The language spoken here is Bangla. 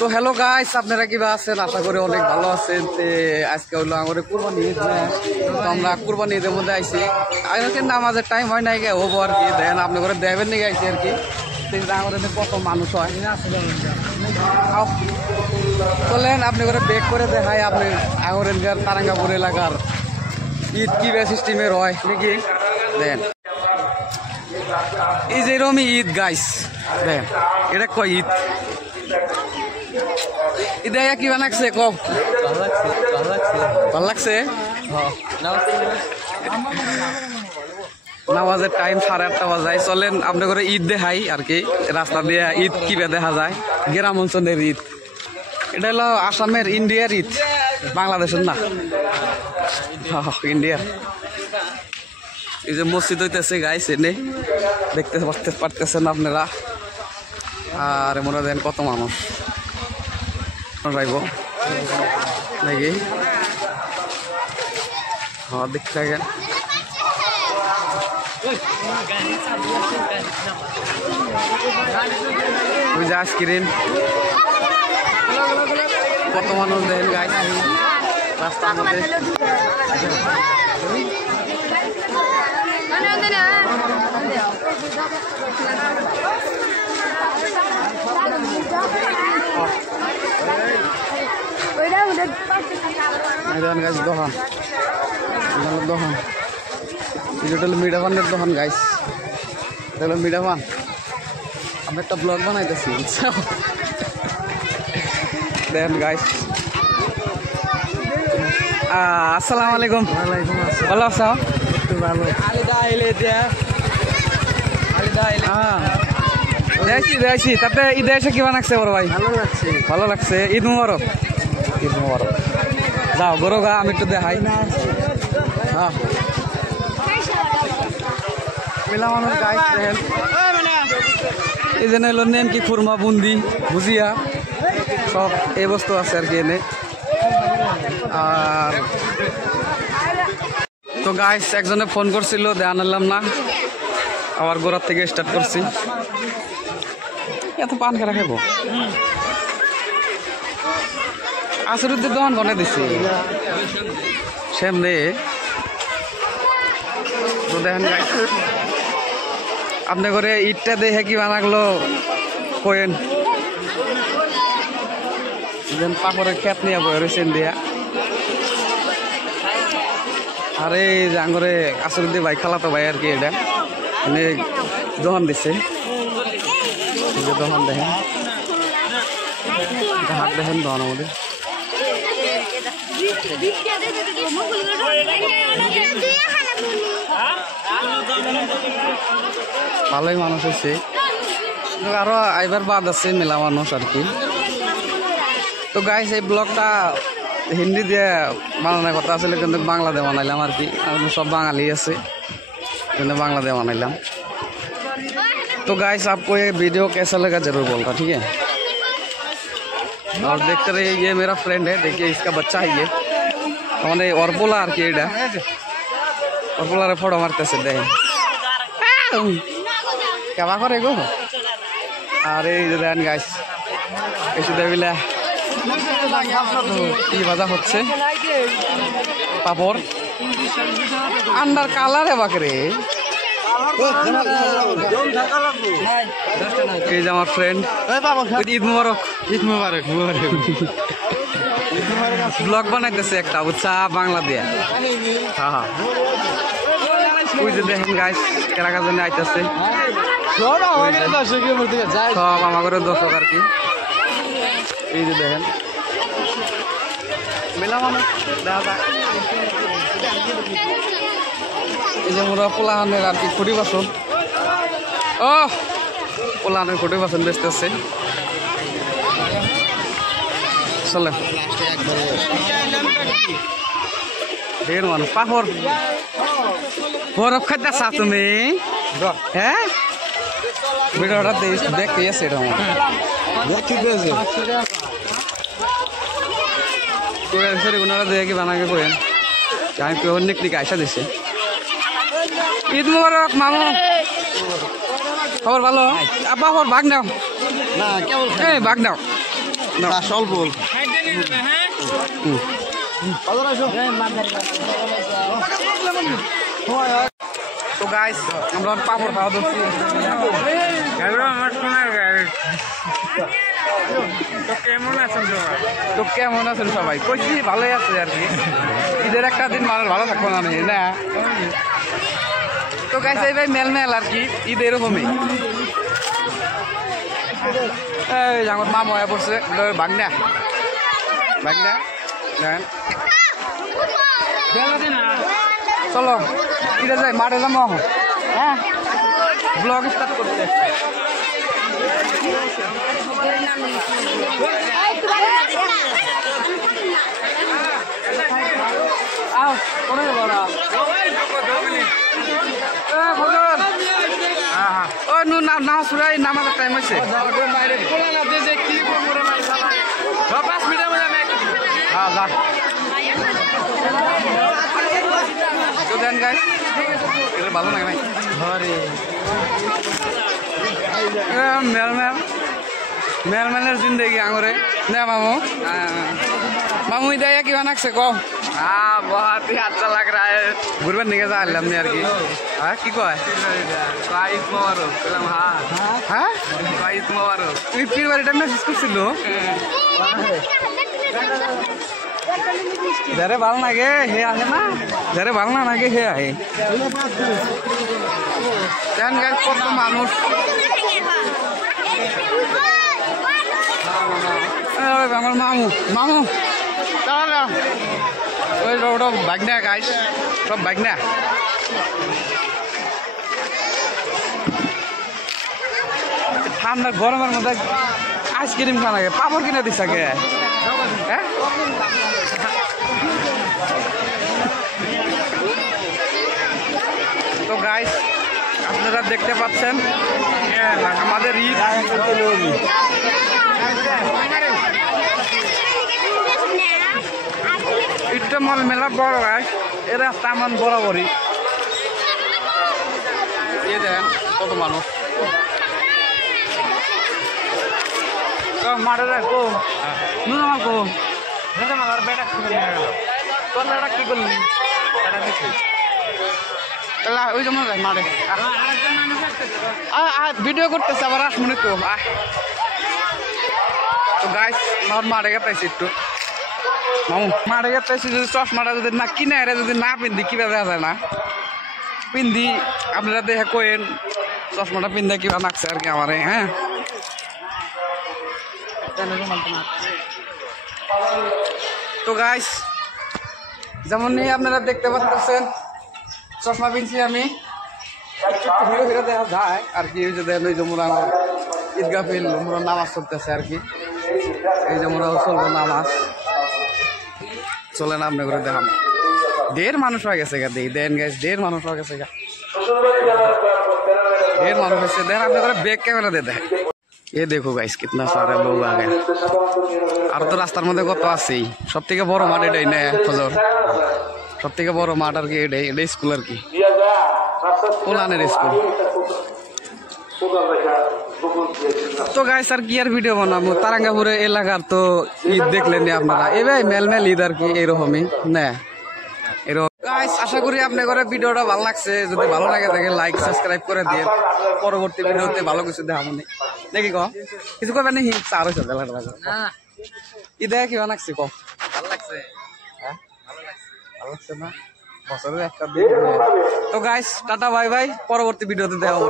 তো হ্যালো গাইস, আপনারা কিবা আছেন? আশা করি অনেক ভালো আছেন। আজকে হলো আমাদের কুরবানি ঈদ। তো আমরা কুরবানি ঈদের মধ্যে আইছি। আজকে নামাজের টাইম হয় নাই গে হবো আর কি। দেখেন আপনি করে দেবেন নাকি আইছি আর কি। আমাদের কত মানুষ হয়। চলেন আপনি করে বেক করে দেখায় আপনি আগরেনকার তারাঙ্গাপুর এলাকার ঈদ কি সিস্টেমের হয় নাকি। দেখেন এই যে এরকমই ঈদ গাইস। দেখেন এটা কয় ঈদ ঈদে কি বানাচ্ছে কব ভাল লাগছে। নামাজের টাইম 8:30 বাজায়। চলেন আপনি করে ঈদ দেখাই আর কি। রাস্তা দিয়ে ঈদ কিভাবে দেখা যায়, গ্রাম অঞ্চলের ঈদ। এটা হলো আসামের ইন্ডিয়ার ঈদ, বাংলাদেশের না, ইন্ডিয়ার। এই যে মসজিদ হইতেছে গাইস, এনে দেখতে পারতেছেন আপনারা। আর মনে দেন কত মানুষ রাইব নাকি। দেখতে থাকেন। ওই যে আইসক্রিম কত মানুষ দেন গাইস রাস্তার মধ্যে। দোকান দোকান মিঠা পানের দোকান গাইস। এটা মিঠা পান। আমি একটা ব্লগ বানাইতেছি দেখেন গাইস। আসসালামু আলাইকুম। ভালো আছো? ভালো। দেখছি তাতে ঈদে এসে কি বানাচ্ছে বড় ভাই? ভালো লাগছে। ঈদ মুবারক। ঈদ মুবারক। যাও গরো গা, আমি একটু দেখাই। হ্যাঁ মেলা মানুষ গাইস দেখেন। এই জন্য হলো নেমকি, খুরমা, বুন্দি, ভুজিয়া সব এই বস্তু আছে আর কি এনে। আর তো গাইস একজনে ফোন করছিল, দেয়া আনলাম না, আবার গোড়ার থেকে স্টার্ট করছি। এত পান খেলা খাবো। আসরুদ্দের দোকান বনে দিছি সামনে। তো দেখেন আপনি করে ঈদটা দেখে কি বানাগলো কোয়েন। পাপড়ের খেত নিয়ে বয়ে রয়েছেন দিয়া। আর এই যে আঙ্গরে আসরুদ্দি ভাই খালাতো ভাই আর কি। এটা মানে দোকান দিচ্ছে, দোকান দেখেন, হাট দেখেন দোকানের মধ্যে। ভালোই মানুষ হয়েছে, আরো আইবার বাদ আছে মেলা মানুষ আর কি। তো গাইস এই ব্লগটা হিন্দি দিয়ে বানানোর কথা আসলে, কিন্তু বাংলা দিয়ে বানাইলাম আর কি। সব বাঙালি আছে কিন্তু बांग्ला में बनाइलाम। तो गाइस आपको ये वीडियो कैसा लगा जरूर बोलना, ठीक है। और देखते रहिए, ये मेरा फ्रेंड है, देखिए इसका बच्चा है ये हमारे ऑर्पोला आर्केड है। ऑर्पोला रे फोटो मारते से देखें क्या करे गो। अरे देखें गाइस এসে দেবিলা কি ভাজা হচ্ছে, পাপড় আন্ডার কালারে বাকরে। এই যে আমার ফ্রেন্ড, ঈদ মুবারক। ঈদ মুবারক। ব্লগ বানাইতেছে একটা, বুঝছা, বাংলা দিয়ে। হ্যাঁ হ্যাঁ ওই যে দেখেন গাইস কেরাকার জন্য আইতেছে সব আমার দর্শক আর কি। এই যে দেখেন মেলা মানুষ দেখা যায়। এই যে মোরা পোলাহানের আর কি খুঁটি বাসন, ও পোলাহানের খুঁটি বাসন বেচতেছে। চলে ঢের মানুষ। পাপড় বরফ খাইতেছা তুমি? হ্যাঁ ভিডিওটা দেখতে আছে এটা আমার ওনারা দেখে বানাকে করেন। আমি অনেক দিকে আইসা দিছে। ঈদ মুবারক মামু, খবর ভালো? আব্বা খবর ভাগ নাও, এই ভাগ নাও। স্বল্প তো গাইস আমরা পাপড় খাওয়া ধরছি তো কেমন আছেন সবাই কইছি ভালোই আছে আর কি ঈদের একটা দিন মানুষ ভালো থাকবো না না তো গাইস এই ভাই মেল মেল আর কি ঈদ এরকমই এই আমার মামা হয়ে পড়ছে বাগনা বাগনা চলো ঈদে যাই মাঠে যাবো হ্যাঁ ব্লগ স্টার্ট করতে আও কোনে বড়া ও নু না সুরাই নামাজের টাইম হইছে 5 মিনিটের মধ্যে হ্যাঁ যা তো দেন গাইস এটা ভালো লাগে ভাই মেলমেলের জিন্দগি আঙুরে না মামু মামু ইদাইয়া কিবা নাকছে কম बहुत ही अच्छा लग रहा है घूरबे निके जा हमने यार की हां की कय प्राइस मोरो हां हां प्राइस मोरो তুই পীর বাড়িটা মেসেজ করছিল যারে ভাল লাগে হে আসে না যারে ভাল না লাগে হে আহে দেন গাইস কত মানুষ আমার মামু মামু দাঁড়া ওই ওটা বাগনা গাইস সব বাগনা ঠান্ডা গরমের মধ্যে আইসক্রিম খাওয়া লাগে পাপড় কিনে দিস আগে হ্যাঁ তো গাইস আপনারা দেখতে পাচ্ছেন আমাদের ঈদ ঈদটা মল মেলা বড় গাছ এ রাস্তা আমার বরাবরই এ দেন কত মানুষ মাঠে কো নুন আমার কো তোর বেটা কি করলি ওই জন্য যাই মাঠে ভিডিও করতেছে আবার আস মনে তো তো গাছ আমার মাঠে গেছে একটু মামু মাঠে গেছে যদি চশমাটা যদি না কিনে আরে যদি না পিন্ধি কিবা দেখা যায় না পিন্ধি আপনারা দেখে কইেন চশমাটা পিন্ধে কিবা নাকছে আর কি আমারে হ্যাঁ তো গাইস যেমন আপনারা দেখতে পাচ্ছেন চশমা পিনছি আমি হিরো হিরো দেখা যায় আর কি ওই যে দেখেন ওই যে মোরা ঈদগাহ ফিল মোরা নামাজ চলতেছে আর কি এই যে মোরা চলবো নামাজ চলেন আপনি করে দেখাম ঢের মানুষ হয়ে গেছে গা দেন গাইস ঢের মানুষ হয়ে গেছে গা ঢের মানুষ হয়েছে দেন আপনি করে ব্যাক ক্যামেরা দিয়ে দেখ ये देखो गाइस कितना सारे लोग आ गए আর তো রাস্তার মধ্যে কত আছেই সব থেকে বড় মাঠ এটাই না ফজর সব থেকে বড় মাঠ আর কি এটাই স্কুল আর কি পোলানের স্কুল তো গাইস আর কি আর ভিডিও বানাবো তারাঙ্গাপুরে এলাকার তো ঈদ দেখলেন আপনারা এবার মেলমেল ঈদ আর কি এরকমই না এরকম গাইস আশা করি আপনাদের ভিডিওটা ভালো লাগছে যদি ভালো লাগে থাকে লাইক সাবস্ক্রাইব করে দিন পরবর্তী ভিডিওতে ভালো কিছু দেখাবো নাকি ক কিছু কবেন নাকি চার হয়েছে না ঈদে কি বানাচ্ছি ক ভালো লাগছে হ্যাঁ ভালো লাগছে না বছরের একটা দিন তো গাইস টাটা বাই বাই পরবর্তী ভিডিওতে দেখাবো